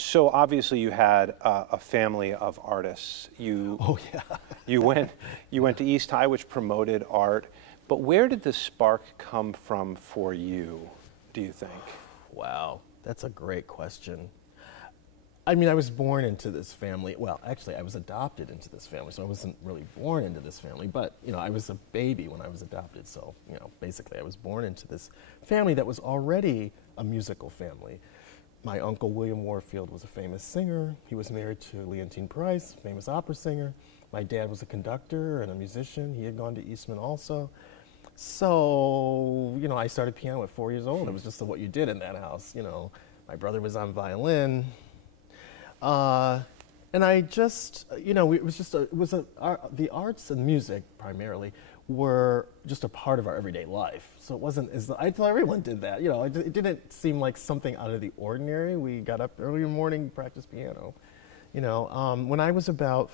So obviously you had a family of artists. Oh yeah. You went to East High, which promoted art. But where did the spark come from for you, do you think? Wow, that's a great question. I mean, I was born into this family. Well, actually, I was adopted into this family, so I wasn't really born into this family. But, you know, I was a baby when I was adopted, so, you know, basically I was born into this family that was already a musical family. My uncle, William Warfield, was a famous singer. He was married to Leontine Price, famous opera singer. My dad was a conductor and a musician. He had gone to Eastman also. So, you know, I started piano at 4 years old. It was just what you did in that house, you know. My brother was on violin. And I just, you know, the arts and music primarily were just a part of our everyday life. So it wasn't as, I thought everyone did that, you know, it didn't seem like something out of the ordinary. We got up early in the morning, practiced piano. You know, when I was about,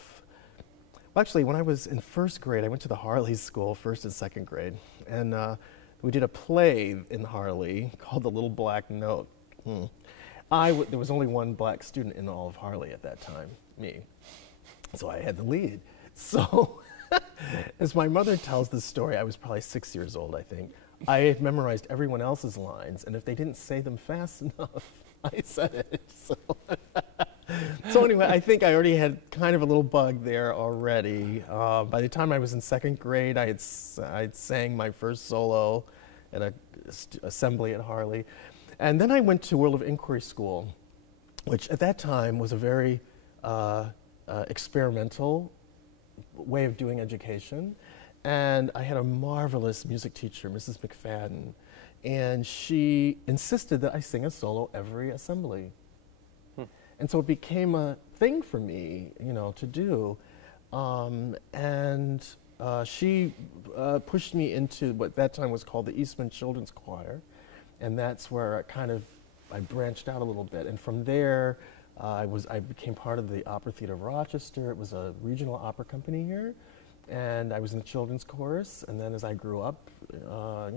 well, actually, when I was in first grade, I went to the Harley School, first and second grade, and we did a play in Harley called The Little Black Note. There was only one black student in all of Harley at that time, me. So I had the lead. So as my mother tells the story, I was probably 6 years old, I think. I had memorized everyone else's lines, and if they didn't say them fast enough, I said it. So anyway, I think I already had kind of a little bug there already. By the time I was in second grade, I'd sang my first solo at an assembly at Harley. And then I went to World of Inquiry School, which at that time was a very experimental way of doing education. And I had a marvelous music teacher, Mrs. McFadden, and she insisted that I sing a solo every assembly. And so it became a thing for me, you know, to do. She pushed me into what that time was called the Eastman Children's Choir. And that's where I branched out a little bit. And from there, I became part of the Opera Theater of Rochester. It was a regional opera company here. And I was in the children's chorus. And then as I grew up, you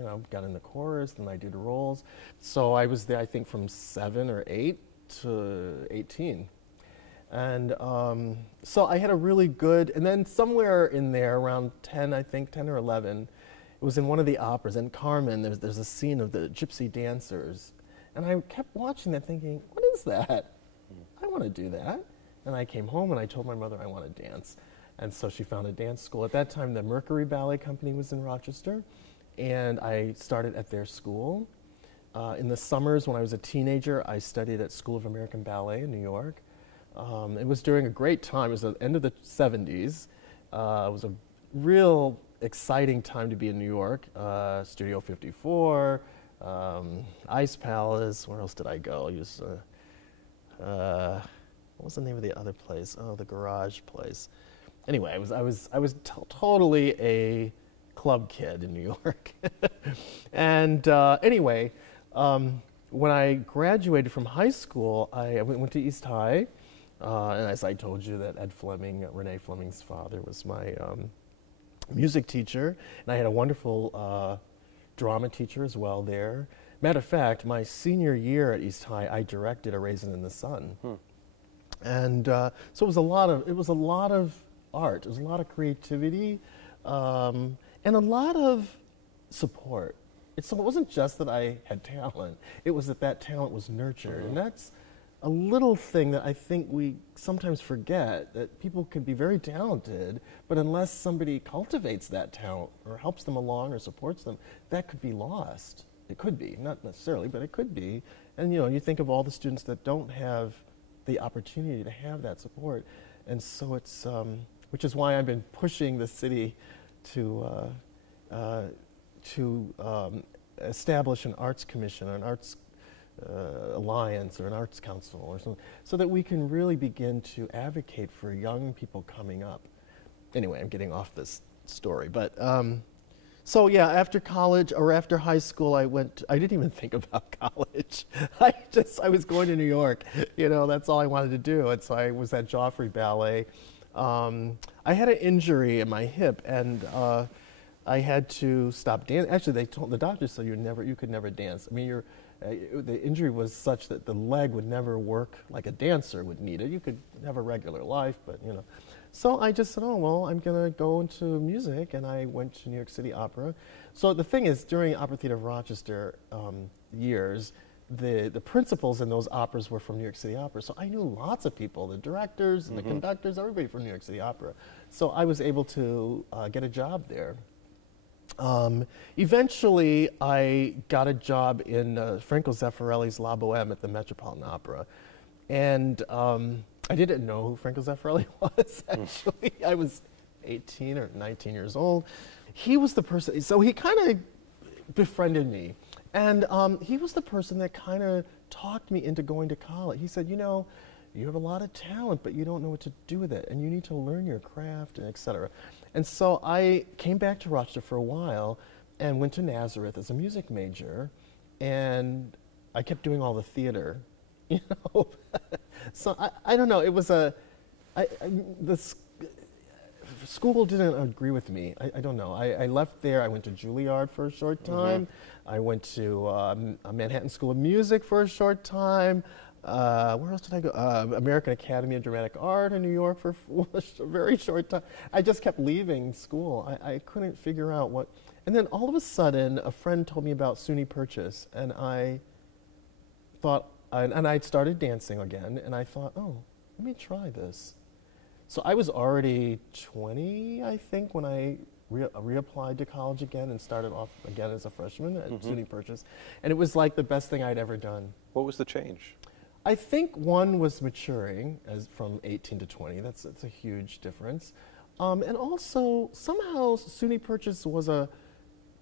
know, got in the chorus, and I did roles. So I was there, I think, from 7 or 8 to 18. And so I had a really good, and then somewhere in there, around 10, I think, 10 or 11, it was in one of the operas, in Carmen, there's a scene of the gypsy dancers. And I kept watching that thinking, what is that? I want to do that. And I came home and I told my mother I want to dance. And so she found a dance school. At that time, the Mercury Ballet Company was in Rochester. And I started at their school. In the summers, when I was a teenager, I studied at School of American Ballet in New York. It was during a great time. It was the end of the 70s. It was a real exciting time to be in New York. Studio 54, Ice Palace. Where else did I go? What was the name of the other place? Oh, the Garage place. Anyway, I was totally a club kid in New York. And anyway, when I graduated from high school, I went to East High, and as I told you, that Ed Fleming, Renee Fleming's father, was my music teacher, and I had a wonderful drama teacher as well there. Matter of fact, my senior year at East High, I directed A Raisin in the Sun, and so it was a lot of art, it was a lot of creativity, and a lot of support. So it wasn't just that I had talent; it was that talent was nurtured, and that's a little thing that I think we sometimes forget, that people can be very talented, but unless somebody cultivates that talent or helps them along or supports them, that could be lost. It could be, not necessarily, but it could be. And you know, you think of all the students that don't have the opportunity to have that support. And so it's, which is why I've been pushing the city to establish an arts commission or an arts alliance or an arts council or something, so that we can really begin to advocate for young people coming up. Anyway, I'm getting off this story, but so yeah, after college or after high school, I didn't even think about college. I was going to New York, you know, that's all I wanted to do. And so I was at Joffrey Ballet. I had an injury in my hip, and I had to stop dancing. Actually, the doctor said you could never dance. I mean, The injury was such that the leg would never work like a dancer would need it. You could have a regular life, but you know. So I just said, oh, well, I'm going to go into music, and I went to New York City Opera. So the thing is, during Opera Theater of Rochester years, the principals in those operas were from New York City Opera. So I knew lots of people, the directors and the conductors, everybody from New York City Opera. So I was able to get a job there. Eventually, I got a job in Franco Zeffirelli's La Boheme at the Metropolitan Opera. And I didn't know who Franco Zeffirelli was, actually. I was 18 or 19 years old. He was the person, so he kind of befriended me. And he was the person that kind of talked me into going to college. He said, you know, you have a lot of talent, but you don't know what to do with it, and you need to learn your craft, and et cetera. And so I came back to Rochester for a while and went to Nazareth as a music major, and I kept doing all the theater, you know. So I don't know, it was the school didn't agree with me. I don't know. I left there. I went to Juilliard for a short time. I went to Manhattan School of Music for a short time. Where else did I go? American Academy of Dramatic Art in New York for a very short time. I just kept leaving school. I couldn't figure out what. And then all of a sudden, a friend told me about SUNY Purchase, and I thought, and I started dancing again, and I thought, oh, let me try this. So I was already 20, I think, when I reapplied to college again and started off again as a freshman at SUNY Purchase. And it was like the best thing I'd ever done. What was the change? I think one was maturing as from 18 to 20. That's a huge difference. And also, somehow, SUNY Purchase was a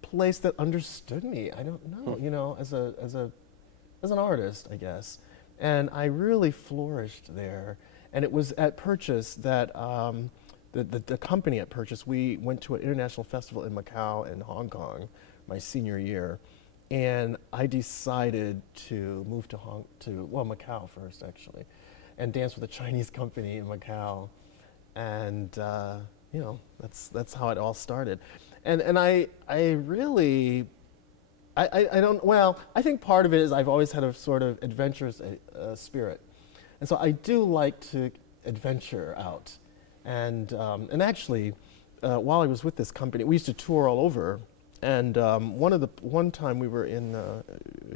place that understood me. I don't know, you know, as an artist, I guess. And I really flourished there. And it was at Purchase that the company at Purchase, we went to an international festival in Macau and Hong Kong my senior year. And I decided to move to Macau first, actually, and dance with a Chinese company in Macau. And, you know, that's how it all started. And I really, I don't, well, I think part of it is I've always had a sort of adventurous spirit. And so I do like to adventure out. And actually, while I was with this company, we used to tour all over. And one time we were in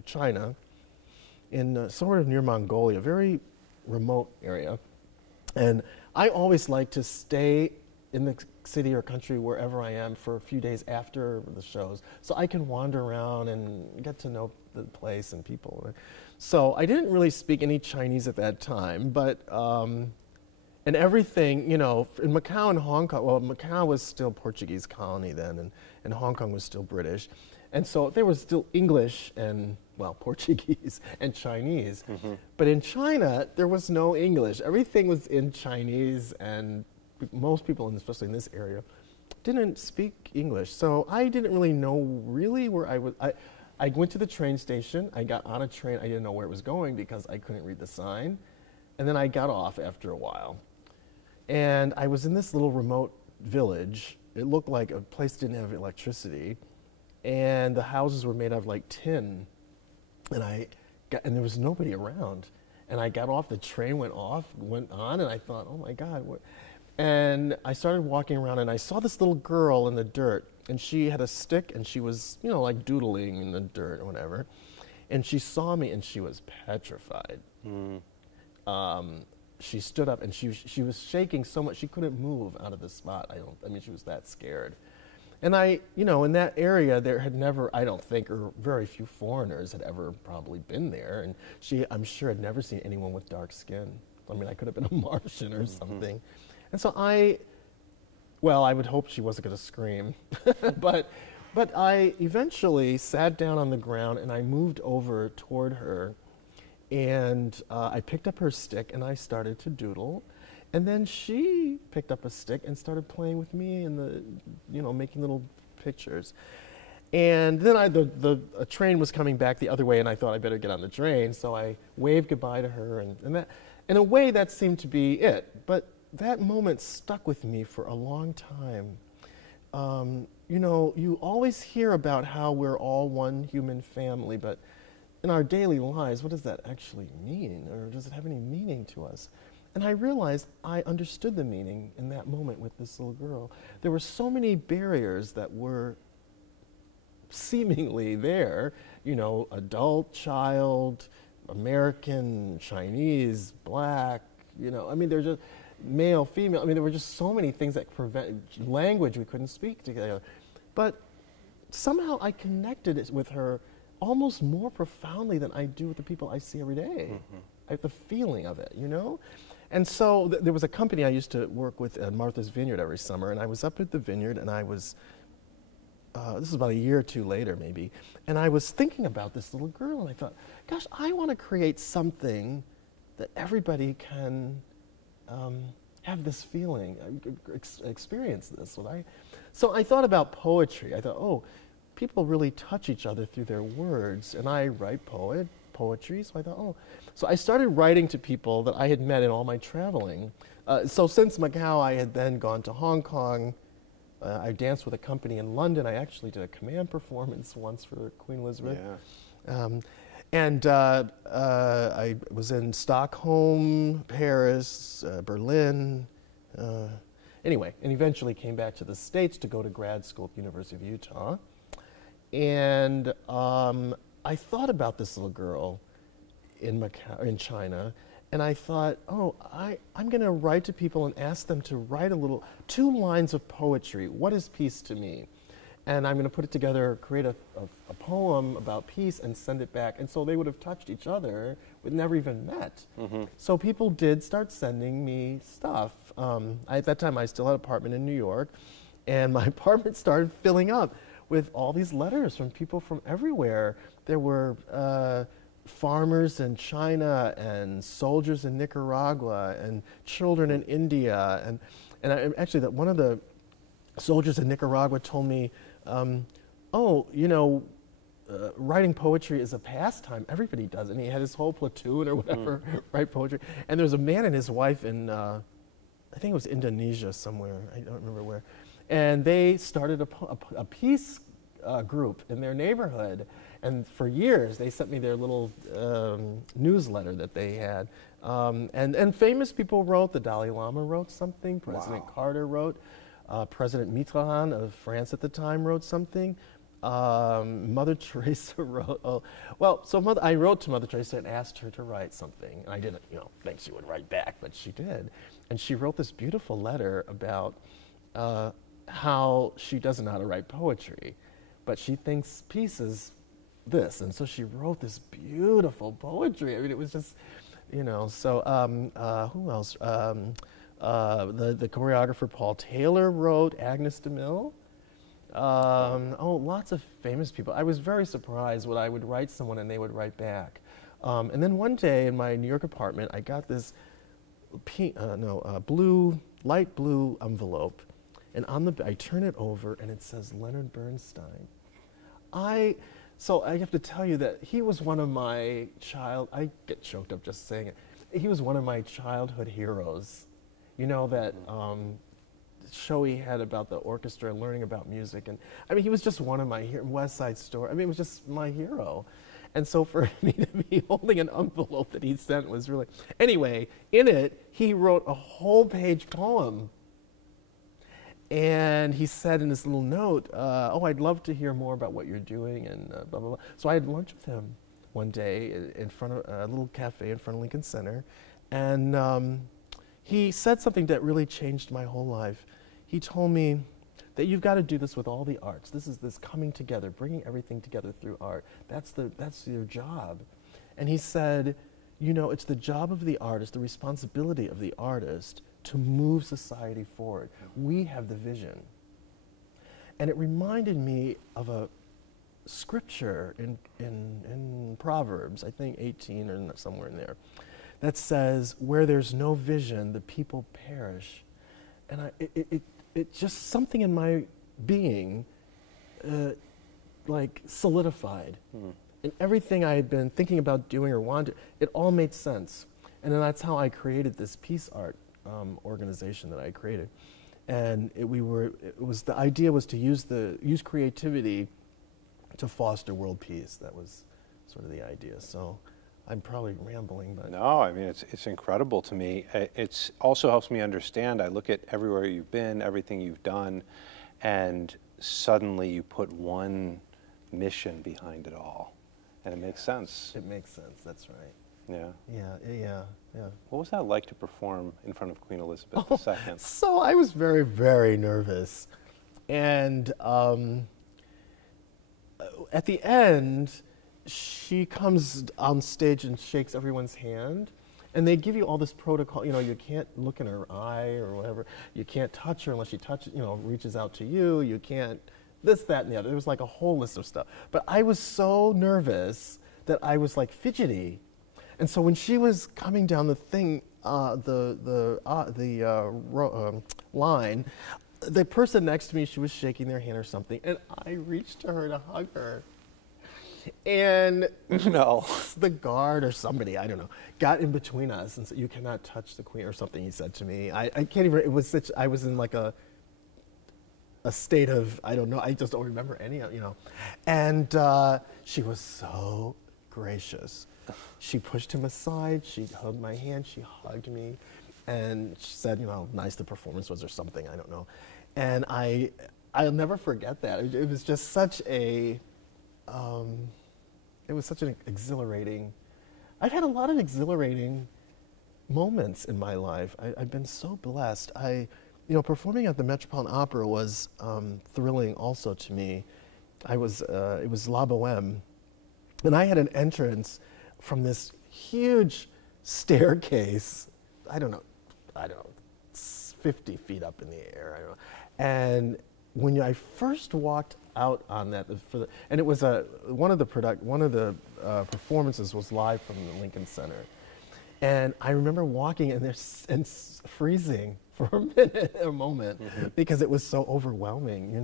China, in sort of near Mongolia, a very remote area. And I always like to stay in the city or country wherever I am for a few days after the shows, so I can wander around and get to know the place and people. So I didn't really speak any Chinese at that time, but and everything, you know, in Macau and Hong Kong, well, Macau was still Portuguese colony then, and Hong Kong was still British. And so there was still English and, well, Portuguese and Chinese. But in China, there was no English. Everything was in Chinese, and most people, especially in this area, didn't speak English. So I didn't really know where I was. I went to the train station. I got on a train. I didn't know where it was going because I couldn't read the sign. And then I got off after a while. And I was in this little remote village. It looked like a place that didn't have electricity. And the houses were made of like tin. And there was nobody around. And I got off, the train went on, and I thought, oh my God. What? And I started walking around, and I saw this little girl in the dirt. And she had a stick, and she was, you know, like doodling in the dirt or whatever. And she saw me, and she was petrified. She stood up, and she was shaking so much she couldn't move out of the spot. I mean, she was that scared. And you know, in that area, there had never, I don't think, or very few foreigners had ever probably been there. And I'm sure, had never seen anyone with dark skin. I mean, I could have been a Martian or something. And so I would hope she wasn't going to scream. but I eventually sat down on the ground, and I moved over toward her. And I picked up her stick, and I started to doodle. And then she picked up a stick and started playing with me and making little pictures. And then a train was coming back the other way, and I thought I better get on the train. So I waved goodbye to her, and that, in a way, that seemed to be it. But that moment stuck with me for a long time. You know, you always hear about how we're all one human family, but in our daily lives, what does that actually mean? Or does it have any meaning to us? And I realized I understood the meaning in that moment with this little girl. There were so many barriers that were seemingly there, you know, adult, child, American, Chinese, black, you know, I mean, there's just male, female, I mean, there were just so many things that prevent language we couldn't speak together. But somehow I connected it with her almost more profoundly than I do with the people I see every day. I have the feeling of it, you know? And so there was a company I used to work with at Martha's Vineyard every summer, and I was up at the vineyard, and I was, this is about a year or two later maybe, and I was thinking about this little girl, and I thought, gosh, I want to create something that everybody can have this feeling, experience this. So I thought about poetry. I thought, oh, people really touch each other through their words, and I write poetry, so I thought, oh. So I started writing to people that I had met in all my traveling. So since Macau, I had then gone to Hong Kong. I danced with a company in London. I actually did a command performance once for Queen Elizabeth. Yeah. I was in Stockholm, Paris, Berlin, anyway, and eventually came back to the States to go to grad school at the University of Utah. And I thought about this little girl in Macau, in China, and I thought, oh, I'm going to write to people and ask them to write 2 lines of poetry. What is peace to me? And I'm going to put it together, create a poem about peace and send it back. And so they would have touched each other, but never even met. So people did start sending me stuff. At that time, I still had an apartment in New York, and my apartment started filling up with all these letters from people from everywhere. There were farmers in China and soldiers in Nicaragua and children in India. And actually, one of the soldiers in Nicaragua told me, oh, you know, writing poetry is a pastime. Everybody does it. And he had his whole platoon or whatever write poetry. And there was a man and his wife in, I think it was Indonesia somewhere. I don't remember where. And they started a peace group in their neighborhood. And for years, they sent me their little newsletter that they had. And famous people wrote. The Dalai Lama wrote something. President Carter wrote. President Mitterrand of France at the time wrote something. Mother Teresa wrote. I wrote to Mother Teresa and asked her to write something. And I didn't, think she would write back, but she did. And she wrote this beautiful letter about how she doesn't know how to write poetry, but she thinks peace is this. And so she wrote this beautiful poetry. I mean, it was just, so who else? The choreographer Paul Taylor wrote, Agnes DeMille. Lots of famous people. I was very surprised when I would write someone and they would write back. And then one day in my New York apartment, I got this light blue envelope, and I turn it over and it says Leonard Bernstein. So I have to tell you that he was one of my I get choked up just saying it. He was one of my childhood heroes. You know, that show he had about the orchestra and learning about music. And I mean, he was just one of my West Side Story. I mean, it was just my hero. And so for me to be holding an envelope that he sent was really... Anyway, in it, he wrote a whole page poem. And he said in this little note, I'd love to hear more about what you're doing, and blah, blah, blah. So I had lunch with him one day in front of a little cafe in front of Lincoln Center. And he said something that really changed my whole life. He told me that you've got to do this with all the arts. This is this coming together, bringing everything together through art. That's your job. And he said, it's the job of the artist, the responsibility of the artist to move society forward. We have the vision. And it reminded me of a scripture in Proverbs, I think 18 or somewhere in there, that says, where there's no vision, the people perish. And it just something in my being solidified. And everything I had been thinking about doing or wanted, it all made sense. And then that's how I created this peace art organization that I created. And the idea was to use creativity to foster world peace. That was sort of the idea. So I'm probably rambling, but No, I mean, it's incredible to me. It's also helps me understand. I look at everywhere you've been, everything you've done, and suddenly you put one mission behind it all, and it makes sense. it makes sense. That's right. Yeah. Yeah. What was that like to perform in front of Queen Elizabeth II? So I was very, very nervous. And at the end, she comes on stage and shakes everyone's hand. And they give you all this protocol. You know, you can't look in her eye or whatever. You can't touch her unless she reaches out to you. You can't this, that, and the other. There was like a whole list of stuff. But I was so nervous that I was like fidgety. And so when she was coming down the thing, line, the person next to me, she was shaking their hand or something, and I reached to her to hug her. And No. the guard or somebody, I don't know, got in between us and said, "You cannot touch the queen," or something he said to me. I can't even, it was such, I was in like a state of, I don't know, I just don't remember any of, And she was so gracious. She pushed him aside, she hugged my hand, she hugged me, and she said, nice the performance was or something, I don't know. And I'll never forget that. It was just such a, it was such an exhilarating, I've had a lot of exhilarating moments in my life. I've been so blessed. Performing at the Metropolitan Opera was thrilling also to me. It was La Boheme, and I had an entrance from this huge staircase, I don't know, 50 feet up in the air, I don't know. And when I first walked out on that, and it was one of the performances was live from the Lincoln Center, and I remember walking in there and freezing for a moment, because it was so overwhelming,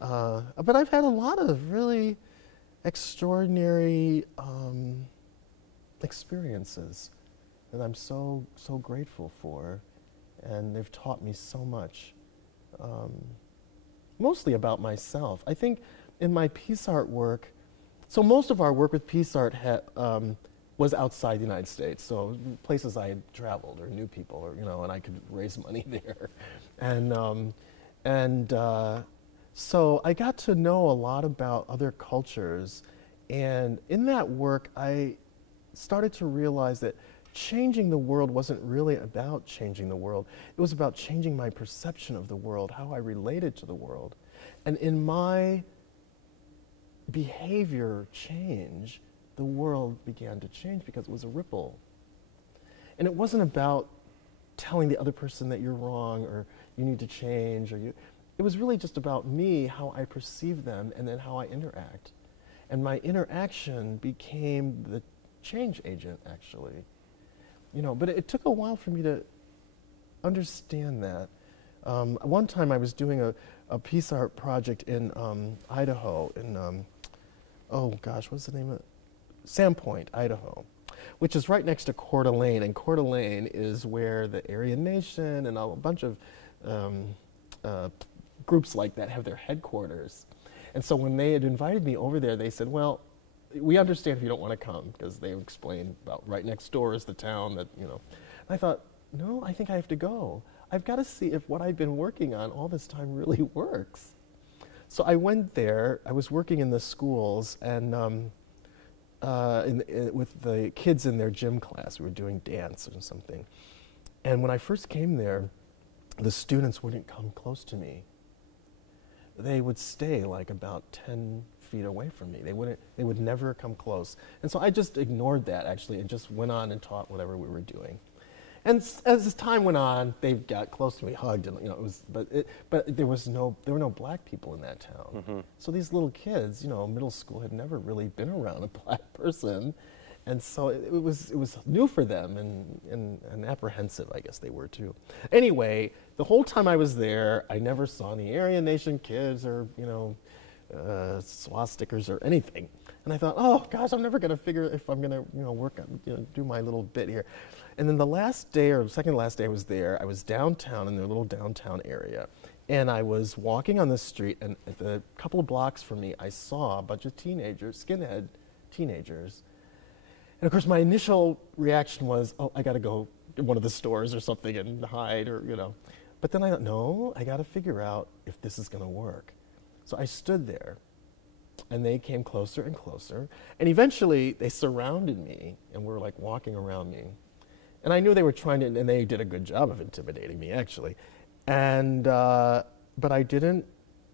But I've had a lot of really extraordinary experiences that I'm so grateful for, and they've taught me so much, mostly about myself. I think in my peace art work, so most of our work with peace art was outside the United States, so places I had traveled or knew people, or and I could raise money there, and so I got to know a lot about other cultures, and in that work I started to realize that changing the world wasn't really about changing the world. It was about changing my perception of the world, how I related to the world. And in my behavior change, the world began to change because it was a ripple. And it wasn't about telling the other person that you're wrong or you need to change, it was really just about me, how I perceive them, and then how I interact. And my interaction became the change agent, actually. But it took a while for me to understand that. One time I was doing a peace art project in Idaho, in, what's the name of it? Sandpoint, Idaho, which is right next to Coeur d'Alene, and Coeur d'Alene is where the Aryan Nation and a bunch of groups like that have their headquarters. And so when they had invited me over there, they said, well, we understand if you don't want to come, because they explained about right next door is the town that, And I thought, no, I think I have to go. I've got to see if what I've been working on all this time really works. So I went there. I was working in the schools, and with the kids in their gym class. We were doing dance or something. And when I first came there, the students wouldn't come close to me. They would stay like about 10 feet away from me. They would never come close. And so I just ignored that, actually, and just went on and taught whatever we were doing. And as time went on, they got close to me, hugged, and but there were no black people in that town. Mm-hmm. So these little kids, middle school, had never really been around a black person, and so it was new for them, and apprehensive, I guess they were too. Anyway, the whole time I was there, I never saw any Aryan Nation kids or swastikas or anything. And I thought, oh gosh, I'm never going to figure if I'm going to work on do my little bit here. And then the last day, or second last day I was there, I was downtown in their little downtown area. And I was walking on the street, and at a couple of blocks from me, I saw a bunch of teenagers, skinhead teenagers. And of course, my initial reaction was, oh, I got to go to one of the stores or something and hide, or, you know. But then I thought, no, I got to figure out if this is going to work. So I stood there, and they came closer and closer. And eventually, they surrounded me and were like walking around me. And I knew they were trying to, and they did a good job of intimidating me, actually. And, but I didn't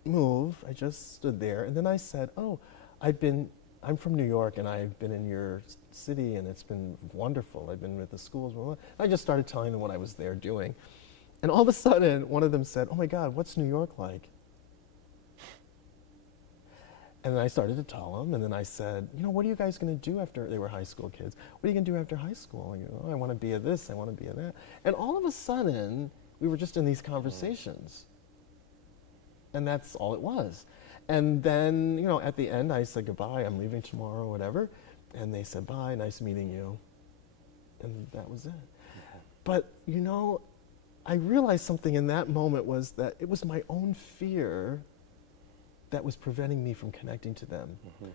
move. I just stood there. And then I said, oh, I'm from New York, and I've been in your city, and it's been wonderful. I've been with the schools. Blah, blah. I just started telling them what I was there doing. And all of a sudden, one of them said, oh my God, what's New York like? And then I started to tell them, and then I said, you know, what are you guys going to do after, they were high school kids, what are you going to do after high school? You know, I want to be a this, I want to be a that. And all of a sudden, we were just in these conversations. And that's all it was. And then, you know, at the end, I said goodbye, I'm leaving tomorrow, whatever. And they said, bye, nice meeting you. And that was it. But, you know, I realized something in that moment was that it was my own fear that was preventing me from connecting to them,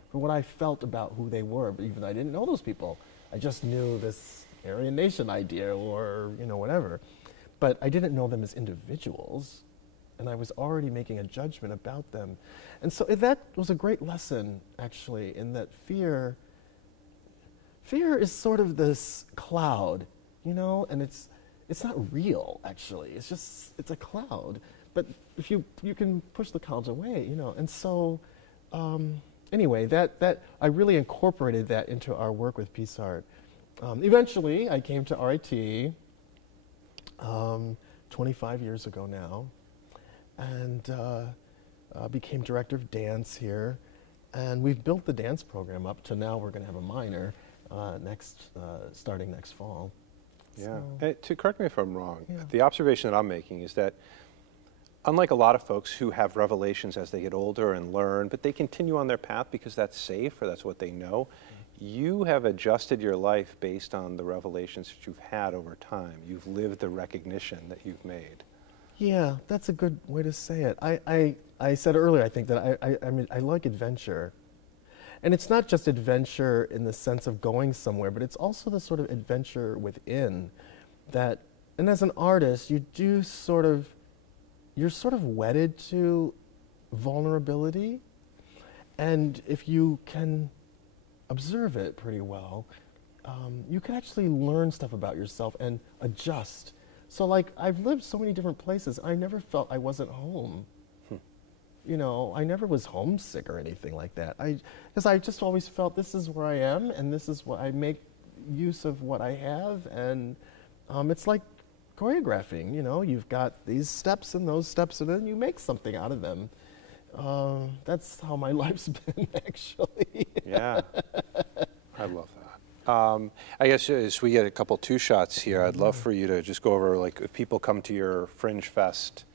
for what I felt about who they were. But even I didn't know those people. I just knew this Aryan Nation idea, or, you know, whatever. But I didn't know them as individuals, and I was already making a judgment about them. And so that was a great lesson, actually, in that fear is sort of this cloud, you know, and it's not real, actually. It's a cloud. But if you can push the clouds away, you know. And so, anyway, that I really incorporated that into our work with Peace Art. Eventually, I came to RIT 25 years ago now, and became director of dance here. And we've built the dance program up to now we're going to have a minor starting next fall. Yeah. So, To correct me if I'm wrong, yeah. the observation that I'm making is that unlike a lot of folks who have revelations as they get older and learn, but they continue on their path because that's safe or that's what they know, you have adjusted your life based on the revelations that you've had over time. You've lived the recognition that you've made. Yeah, that's a good way to say it. I said earlier, I think that I mean, I like adventure. And it's not just adventure in the sense of going somewhere, but it's also the sort of adventure within that, and as an artist, you're sort of wedded to vulnerability. And if you can observe it pretty well, you can actually learn stuff about yourself and adjust. So like, I've lived so many different places. I never felt I wasn't home. You know, I never was homesick or anything like that. Because I just always felt this is where I am, and this is what I make use of what I have. And it's like choreographing, you know, you've got these steps and those steps, and then you make something out of them. That's how my life's been, actually. Yeah, I love that. I guess as we get a couple two shots here, I'd love for you to just go over, like, if people come to your Fringe Fest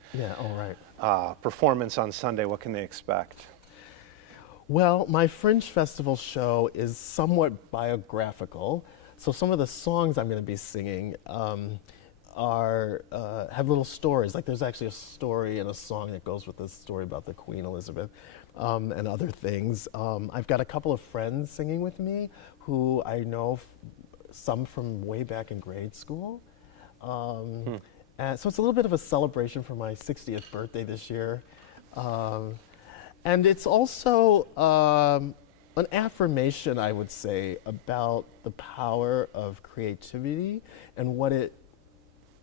performance on Sunday, what can they expect? Well, my Fringe Festival show is somewhat biographical. So some of the songs I'm going to be singing have little stories. Like, there's actually a story and a song that goes with this story about the Queen Elizabeth and other things. I've got a couple of friends singing with me who I know some from way back in grade school. And so it's a little bit of a celebration for my 60th birthday this year. And it's also an affirmation, I would say, about the power of creativity and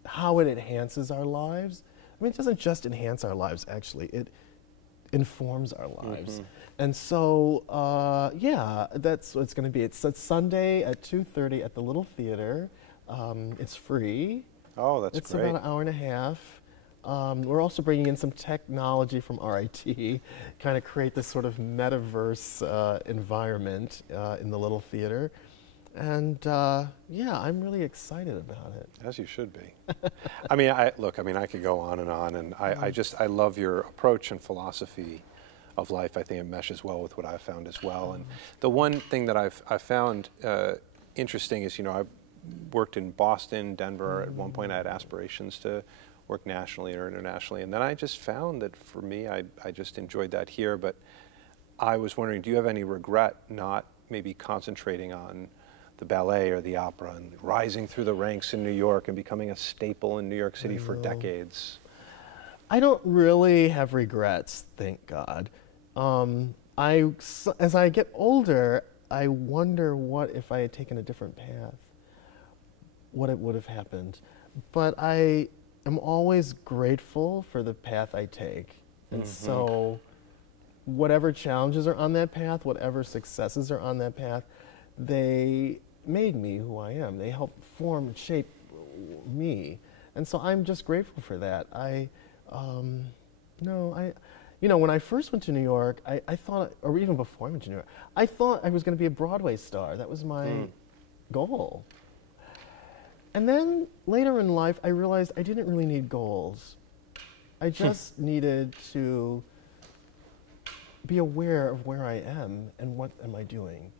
how it enhances our lives. I mean, it doesn't just enhance our lives, actually. It informs our lives. And so, yeah, that's what it's going to be. It's Sunday at 2:30 at the Little Theater. It's free. Oh, that's great. It's about an hour and a half. We're also bringing in some technology from RIT, kind of create this sort of metaverse environment in the Little Theater. And yeah, I'm really excited about it. As you should be. I mean, I could go on, and I love your approach and philosophy of life. I think it meshes well with what I've found as well. And the one thing that I've found interesting is, you know, I've worked in Boston, Denver. At one point I had aspirations to work nationally or internationally, and then I just found that for me, I just enjoyed that here. But I was wondering, do you have any regret not maybe concentrating on the ballet or the opera and rising through the ranks in New York and becoming a staple in New York City for decades? I don't really have regrets, thank God. As I get older, I wonder what if I had taken a different path, what it would have happened. But I am always grateful for the path I take. And so whatever challenges are on that path, whatever successes are on that path, they made me who I am. They helped form and shape me. And so I'm just grateful for that. When I first went to New York, I thought, or even before I went to New York, I thought I was going to be a Broadway star. That was my goal. And then later in life, I realized I didn't really need goals. I just needed to be aware of where I am and what am I doing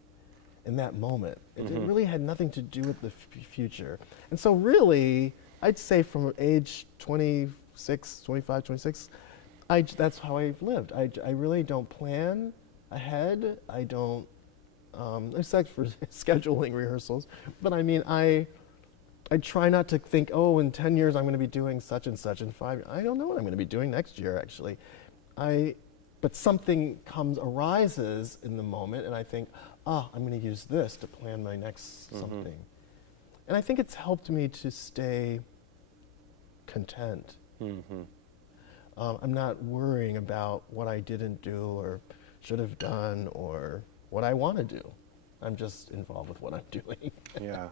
in that moment. It really had nothing to do with the future. And so really, I'd say from age 26, 25, 26, that's how I've lived. I really don't plan ahead. I don't, except for scheduling rehearsals. But I mean, I try not to think, oh, in 10 years I'm going to be doing such and such. In 5 years, I don't know what I'm going to be doing next year, actually. But something arises in the moment, and I think, I'm going to use this to plan my next something. And I think it's helped me to stay content. I'm not worrying about what I didn't do or should have done or what I want to do. I'm just involved with what I'm doing. Yeah.